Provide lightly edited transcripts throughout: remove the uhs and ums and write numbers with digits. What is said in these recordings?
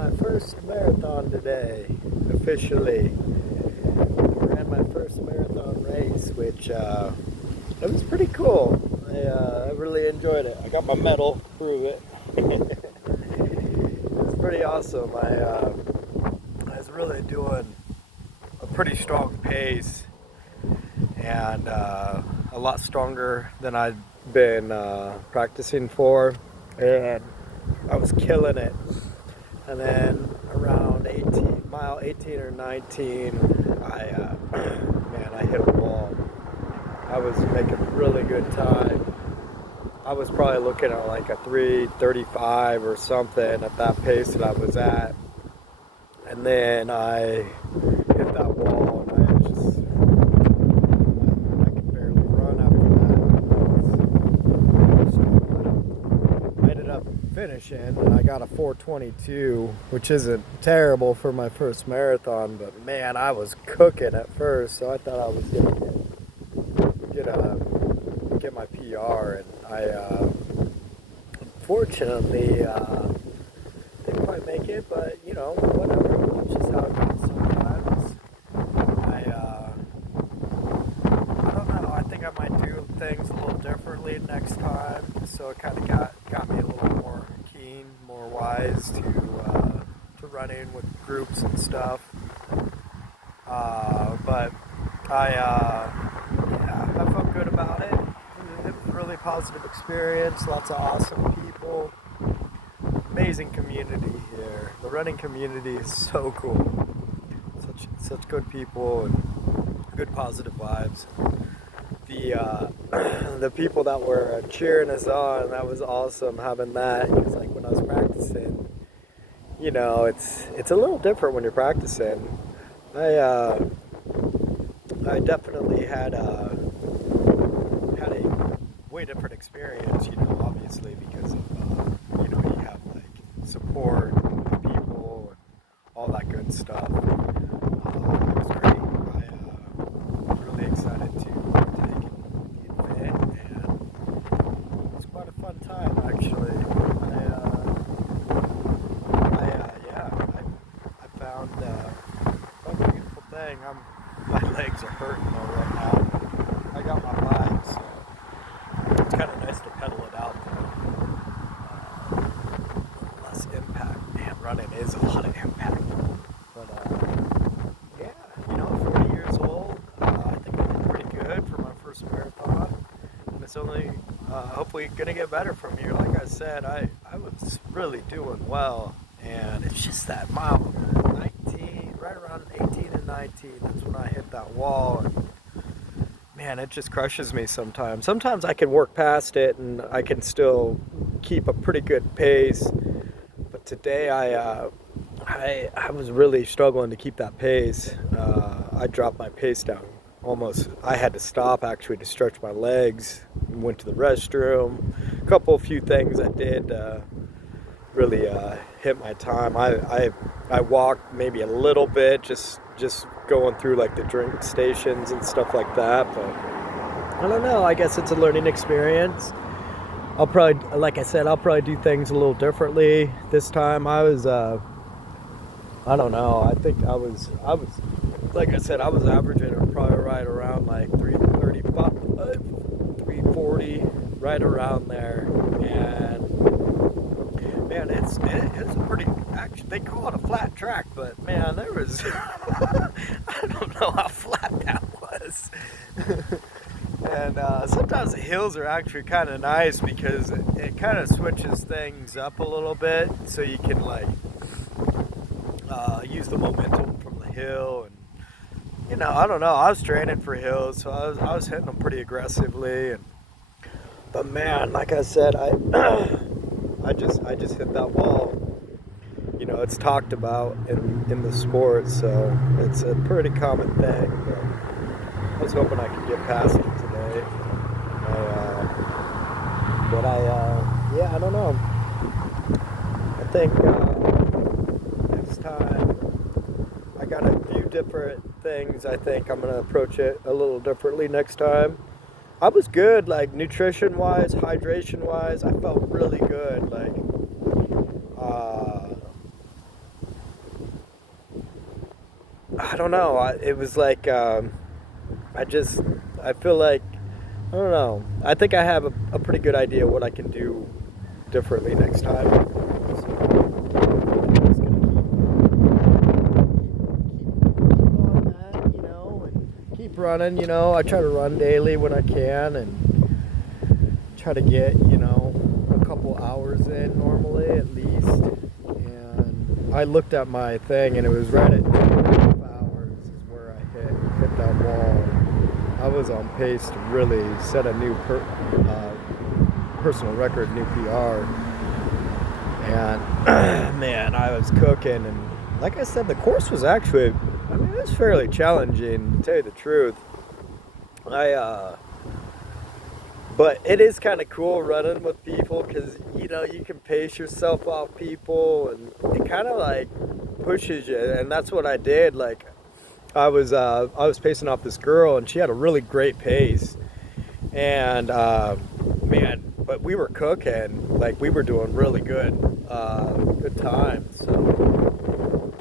my first marathon today, officially. Ran my first marathon race, which it was pretty cool. I really enjoyed it. I got my medal to prove it. It was pretty awesome. I was really doing a pretty strong pace and a lot stronger than I'd been practicing for, and I was killing it. And then around 18 or 19, I hit a wall. I was making really good time. I was probably looking at like a 3:35 or something at that pace that I was at. And then I hit that wall and I could barely run after that. I ended up finishing and I got a 4:22, which isn't terrible for my first marathon, but man, I was cooking at first, so I thought I was gonna get my PR, and I fortunately didn't quite make it, but you know, whatever. That's just how it goes sometimes. I don't know. I think I might do things a little differently next time. So it kind of got me a little more keen, more wise to running with groups and stuff. But I felt good about it. It was a really positive experience. Lots of awesome people. Amazing community here. The running community is so cool. Such good people and good positive vibes. The people that were cheering us on, that was awesome having that. Because like when I was practicing, you know, it's a little different when you're practicing. I definitely had a way different experience, you know, obviously because of you know, you have like support and people and all that good stuff. It was great. I was really excited to take the event, and it was quite a fun time actually. I found a beautiful thing. My legs are hurting though right now. I got my bike, so it's kind of nice to pedal it out there. Less impact. Man, running is a lot of impact. But yeah, you know, 40 years old. I think I did pretty good for my first marathon, and it's only hopefully gonna get better from here. Like I said, I was really doing well, and it's just that mile 19, right around 18 and 19. That's when I hit that wall. And man, it just crushes me sometimes. Sometimes I can work past it and I can still keep a pretty good pace. But today I was really struggling to keep that pace. I dropped my pace down almost. I had to stop actually to stretch my legs. Went to the restroom. A few things I did really hit my time. I walked maybe a little bit, just going through like the drink stations and stuff like that. But I don't know. I guess it's a learning experience. I'll probably, like I said, I'll probably do things a little differently this time. I don't know. I think I was, like I said, I was averaging probably right around like 335, 340, right around there. And man, it's a pretty, actually, they call it a flat track, but man, there was, I don't know how flat that was. And sometimes the hills are actually kind of nice because it kind of switches things up a little bit, so you can like use the momentum from the hill. And you know, I don't know, I was training for hills, so I was hitting them pretty aggressively. But man, like I said, I just hit that wall. You know, it's talked about in the sport, so it's a pretty common thing. But I was hoping I could get past it today. Yeah, I don't know. I think next time I got a few different things. I think I'm gonna approach it a little differently next time. I was good, like nutrition wise, hydration wise. I felt really good. Like don't know. It was like I just I feel like I don't know. I think I have a pretty good idea what I can do differently next time. So, just gonna keep on that, and keep running. I try to run daily when I can, and try to get a couple hours in normally at least. And I looked at my thing, and it was right at 2.5 hours is where I hit that wall. I was on pace to really set a new personal record, new PR. And man, I was cooking, and like I said, the course was actually, it was fairly challenging, to tell you the truth. But it is kind of cool running with people because, you can pace yourself off people, and it kind of like pushes you, and that's what I did. Like, I was pacing off this girl, and she had a really great pace, and man, but we were cooking, like we were doing really good times. So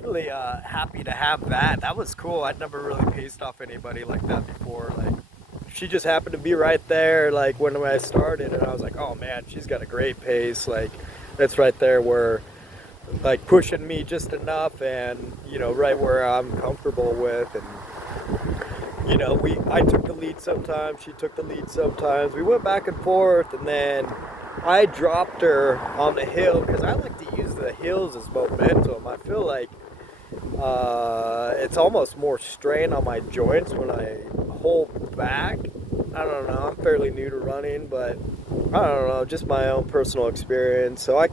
really happy to have that. That was cool. I'd never really paced off anybody like that before. Like, she just happened to be right there, like when I started, and I was like, oh man, she's got a great pace. Like, that's right there where, like, pushing me just enough, and right where I'm comfortable with. And I took the lead sometimes, she took the lead sometimes, we went back and forth, and then I dropped her on the hill because I like to use the hills as momentum. I feel like it's almost more strain on my joints when I hold back. I don't know, I'm fairly new to running, but I don't know, just my own personal experience. So I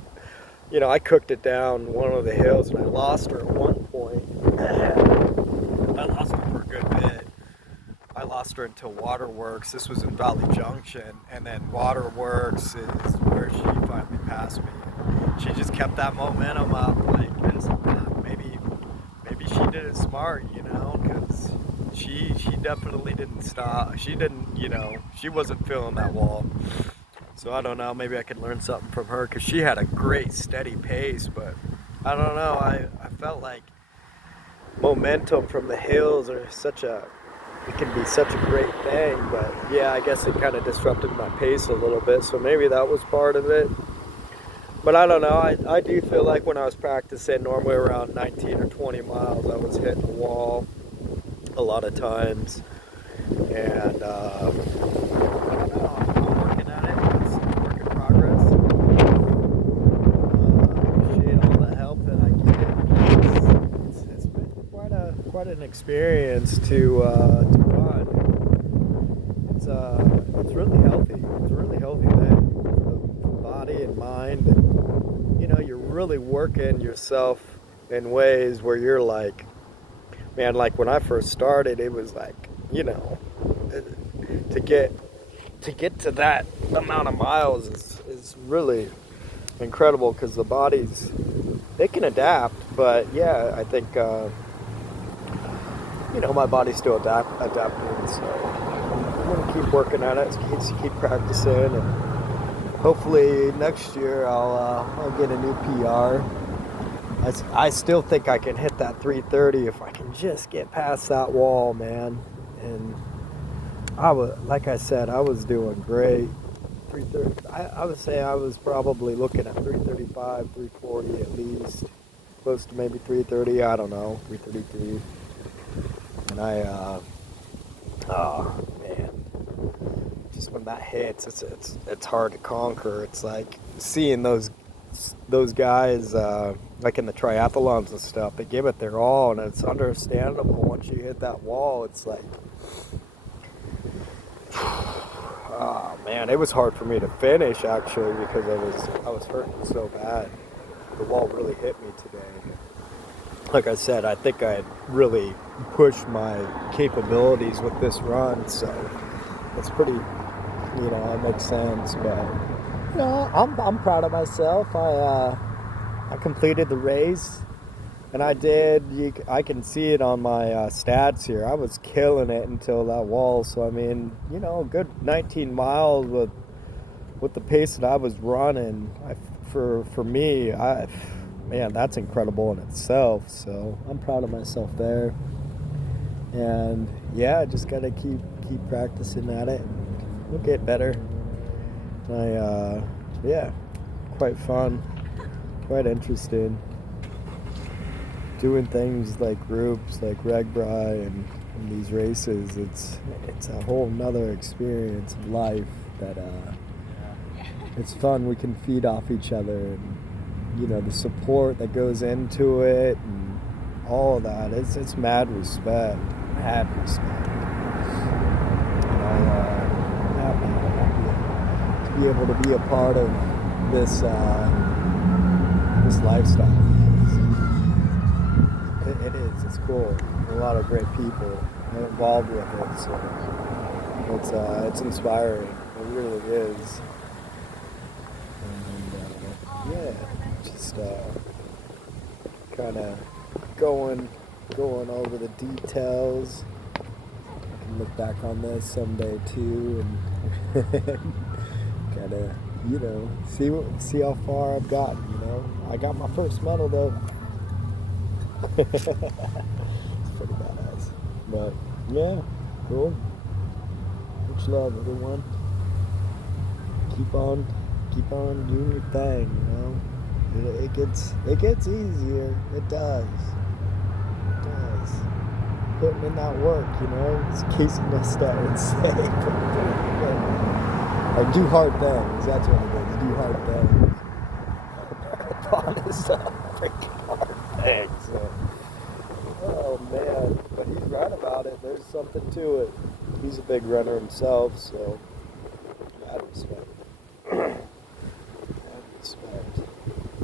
cooked it down one of the hills, and I lost her at one point. I lost her for a good bit. I lost her until Waterworks. This was in Valley Junction, and then Waterworks is where she finally passed me. She just kept that momentum up. Like, maybe she did it smart, because she definitely didn't stop. She didn't, she wasn't feeling that wall. So I don't know, maybe I could learn something from her, because she had a great steady pace. But I don't know, I felt like momentum from the hills it can be such a great thing. But yeah, I guess it kind of disrupted my pace a little bit, so maybe that was part of it. But I don't know, I do feel like when I was practicing, normally around 19 or 20 miles, I was hitting the wall a lot of times. And I don't know, I'm working at it. It's a work in progress. Appreciate all the help that I get. It's been quite an experience to run. It's really healthy. It's a really healthy thing for the body and mind, and you're really working yourself in ways where you're like, man, like when I first started, it was like, to get to that amount of miles is really incredible, because the bodies, they can adapt. But yeah, I think my body's still adapting. So I'm gonna keep working at it, keep practicing, and hopefully next year I'll get a new PR. I still think I can hit that 3:30 if I can just get past that wall, man. And like I said, I was doing great. 3:30. I would say I was probably looking at 3:35, 3:40 at least, close to maybe 3:30. I don't know, 3:33. And oh man, just when that hits, it's hard to conquer. It's like seeing those guys like in the triathlons and stuff. They give it their all, and it's understandable. Once you hit that wall, it's like, oh man, it was hard for me to finish actually, because I was hurting so bad. The wall really hit me today. Like I said, I think I had really pushed my capabilities with this run, so it's pretty, it makes sense. But I'm proud of myself. I completed the race, and I can see it on my stats here. I was killing it until that wall. So I mean, a good 19 miles with the pace that I was running. For me, man, that's incredible in itself. So I'm proud of myself there. And yeah, just gotta keep practicing at it. We'll get better. Yeah, quite fun, quite interesting. Doing things like groups, like RegBri and these races, it's a whole nother experience of life that it's fun. We can feed off each other, and the support that goes into it, and all of that. It's mad respect, mad respect. And I'm happy to be able to be a part of this this lifestyle. It is. It's cool. A lot of great people involved with it, so it's inspiring. It really is. And yeah, just kind of going over the details. I can look back on this someday too, and kind of see how far I've gotten. I got my first medal though. It's pretty badass. But yeah, cool. Much love, everyone. Keep on doing your thing. It gets easier. It does. Putting in that work. It's Casey Neistat would say. Like, do hard things. That's what it is. Do hard things. Honest, freaking hard things. Oh man, but he's right about it. There's something to it. He's a big runner himself, so mad respect. Mad respect.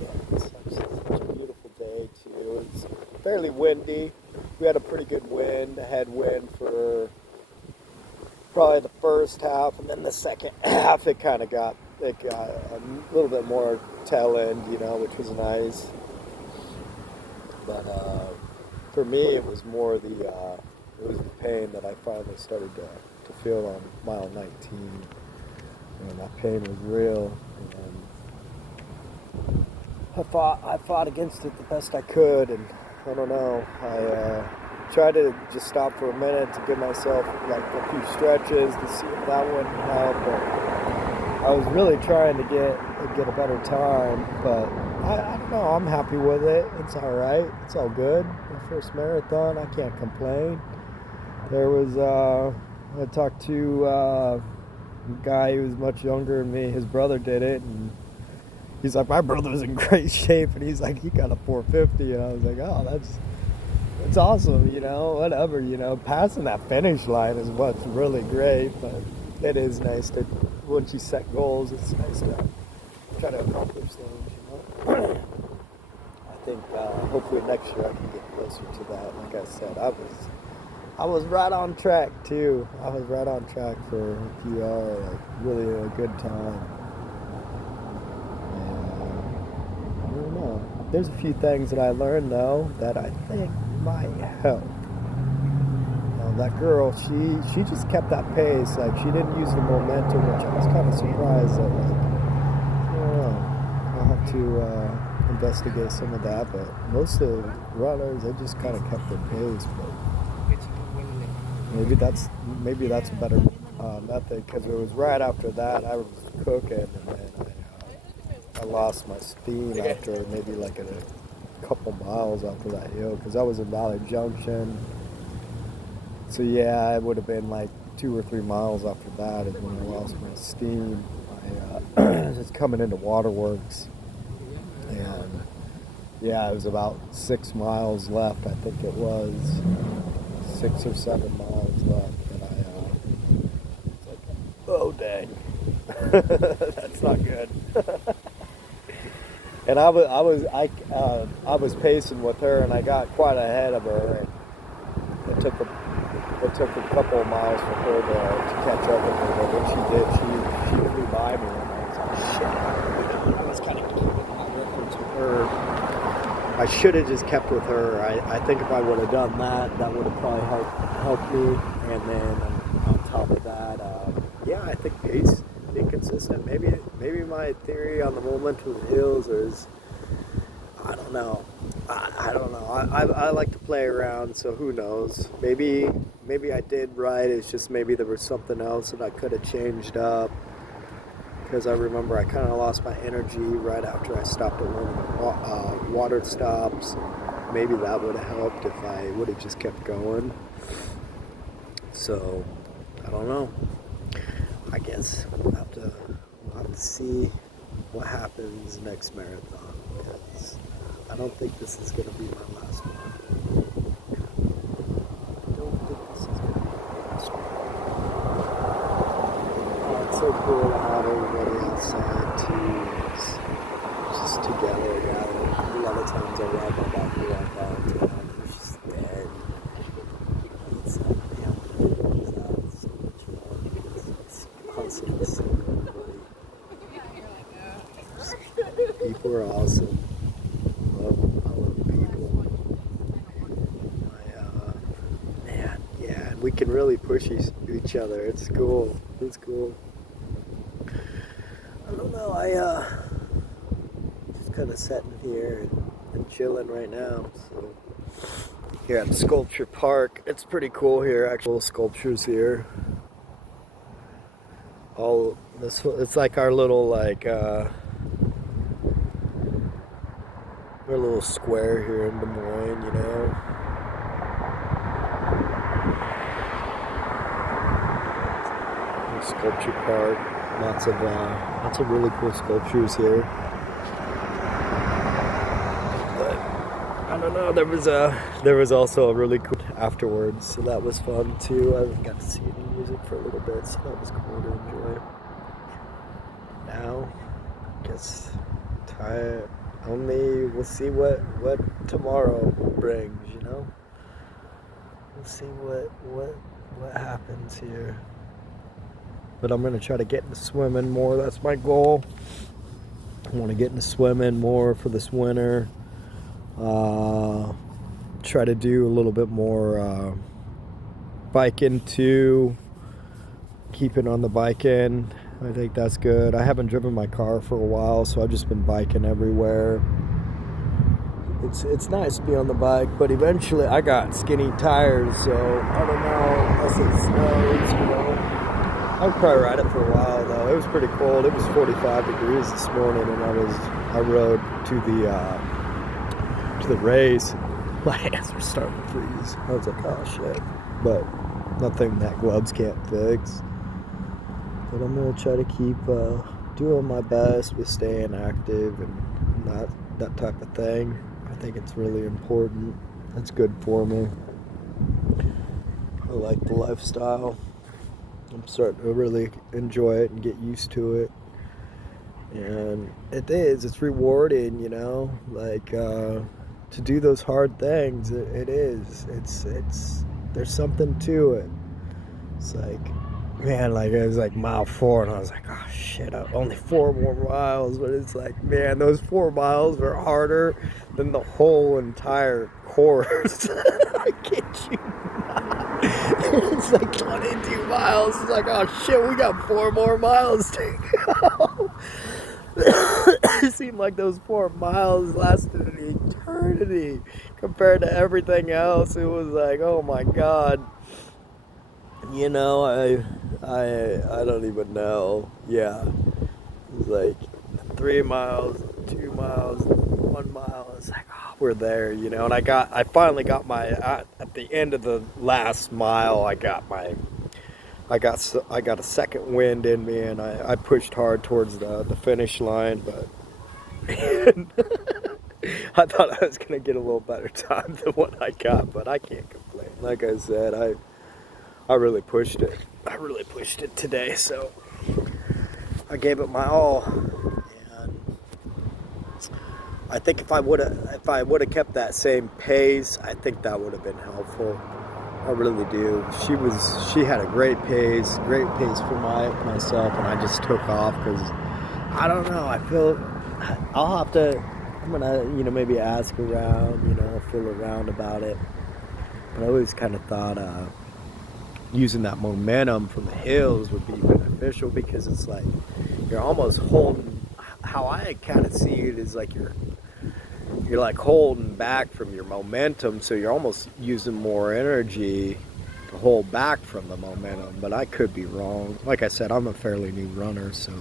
Yeah, it's such a beautiful day too. It's fairly windy. We had a pretty good wind, a headwind for probably the first half, and then the second half it got a little bit more tail end, which was nice. But for me, it was more the pain that I finally started to feel on mile 19. That pain was real, and I fought against it the best I could, and I don't know. I tried to just stop for a minute to give myself like a few stretches to see if that wouldn't help. But I was really trying to get a better time, but I don't know. I'm happy with it. It's all right. It's all good. My first marathon, I can't complain. There was I talked to a guy who was much younger than me. His brother did it, and he's like, my brother's in great shape, and he's like, he got a 450, and I was like, oh, that's awesome, whatever, passing that finish line is what's really great, but it is nice to, once you set goals, it's nice to try to accomplish things, I think hopefully next year I can get closer to that. Like I said, I was right on track too. I was right on track for a PR, like really a good time. And I don't know. There's a few things that I learned though that I think might help. That girl, she just kept that pace. Like, she didn't use the momentum, which I was kind of surprised at. Like, I don't know. I'll have to investigate some of that. But most of the runners, they just kind of kept their pace. But maybe that's a better method, because it was right after that I was cooking, and then I lost my steam after maybe like a couple miles after that hill, because I was in Valley Junction. So yeah, it would have been like 2 or 3 miles after that is when I lost my steam. I was coming into Waterworks, and yeah, it was about 6 miles left. I think it was 6 or 7 miles left, and I was like, oh dang, that's not good. And I was pacing with her, and I got quite ahead of her. And it took a couple of miles for her to catch up with me, but when she did, she flew by me, and I was like, shit. I was kind of keeping my reference with her. I should have just kept with her. I think if I would have done that, that would have probably helped me. And then on top of that, yeah, I think pace, being consistent. Maybe my theory on the momentum of the hills is I don't know. I don't know. I like to play around, so who knows? Maybe I did right. It's just maybe there was something else that I could have changed up. Because I remember I kind of lost my energy right after I stopped at one of the water stops. Maybe that would have helped if I would have just kept going. So I don't know. I guess we'll have to see what happens next marathon, because I don't think this is going to be my last one. I don't think this is going to be my last one. Oh, it's so cool to have everybody outside too. It's just together. Yeah, a lot of times I ride my bike around downtown. It's just dead. It's like, man, it's out. It's so much fun. It's constantly seeing everybody. People are awesome. I love people. Man, yeah, and we can really push each other. It's cool. It's cool. I don't know. Just kind of sitting here and chilling right now. So here at Sculpture Park, it's pretty cool here. Actual sculptures here. All this, it's like our little our little square here in Des Moines, you know. Sculpture Park, lots of really cool sculptures here. But I don't know. There was also a really cool afterwards, so that was fun too. I got to see any music for a little bit, so that was cool to enjoy. Now, I guess we'll see what tomorrow brings. You know, we'll see what happens here. But I'm going to try to get into swimming more. That's my goal. I want to get into swimming more for this winter. Try to do a little bit more biking too. Keeping on the biking. I think that's good. I haven't driven my car for a while, so I've just been biking everywhere. It's nice to be on the bike, but eventually I got skinny tires, so I don't know, unless it snows, you know. I'd probably ride it for a while though. It was pretty cold. It was 45 degrees this morning, and I rode to the race. My hands were starting to freeze. I was like, oh shit. But nothing that gloves can't fix. But I'm gonna try to keep doing my best with staying active and that type of thing. I think it's really important. It's good for me. I like the lifestyle. I'm starting to really enjoy it and get used to it. And it's rewarding, you know, like to do those hard things. It is. There's something to it. It's like, man, like it was like mile 4 and I was like, oh shit, only 4 more miles. But it's like, man, those 4 miles are harder than the whole entire course. I kid you not. It's like 22 miles. It's like, oh shit, we got 4 more miles to go. It seemed like those 4 miles lasted an eternity compared to everything else. It was like, oh my god. You know, I don't even know. Yeah. It was like 3 miles, 2 miles, 1 mile. It's like, oh, we're there, you know. And I finally got at the end of the last mile, I got a second wind in me, and I pushed hard towards the finish line, but I thought I was gonna get a little better time than what I got, but I can't complain. Like I said, I really pushed it. I really pushed it today, so I gave it my all. And I think if I would have kept that same pace, I think that would have been helpful. I really do. She had a great pace for myself, and I just took off because I don't know. I feel I'm gonna maybe ask around, feel around about it. But I always kind of thought using that momentum from the hills would be beneficial, because it's like you're almost holding. How I kind of see it is like you're like holding back from your momentum, so you're almost using more energy to hold back from the momentum. But I could be wrong. Like I said, I'm a fairly new runner, so,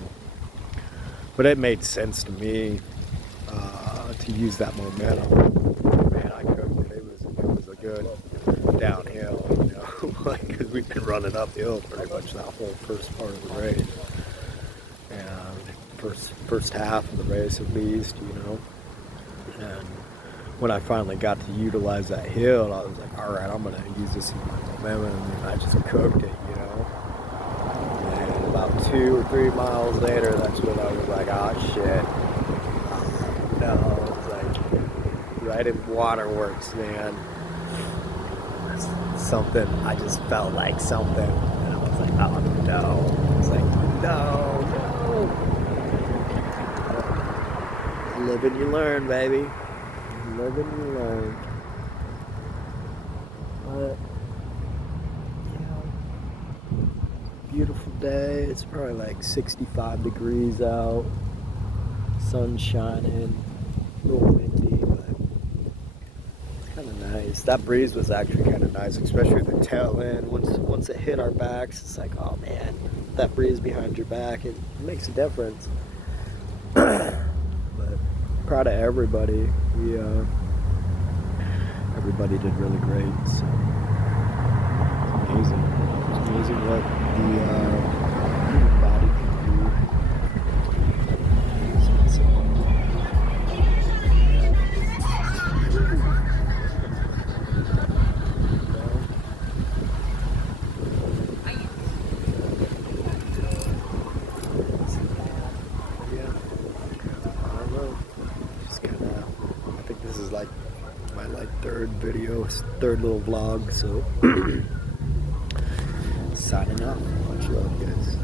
but it made sense to me to use that momentum. Man, I cooked it. It was a good downhill, you know, like, because we've been running uphill pretty much that whole first part of the race, and first half of the race at least, you know. And when I finally got to utilize that hill, I was like, all right, I'm gonna use this in my momentum, and I just cooked it, you know. And about 2 or 3 miles later, that's when I was like, oh shit. No, it's like right in Waterworks, man. Something, I just felt like something, and I was like, oh no. I was like, no. Live and you learn, baby. Live and you learn. But yeah, beautiful day. It's probably like 65 degrees out. Sun shining. A little windy, but it's kind of nice. That breeze was actually kind of nice, especially the tail end. Once it hit our backs, it's like, oh man, that breeze behind your back, it makes a difference. But proud of everybody. Everybody did really great. So it's amazing. It's amazing what the human body can do. I think this is like my third video, third little vlog, so signing off. Much love, guys.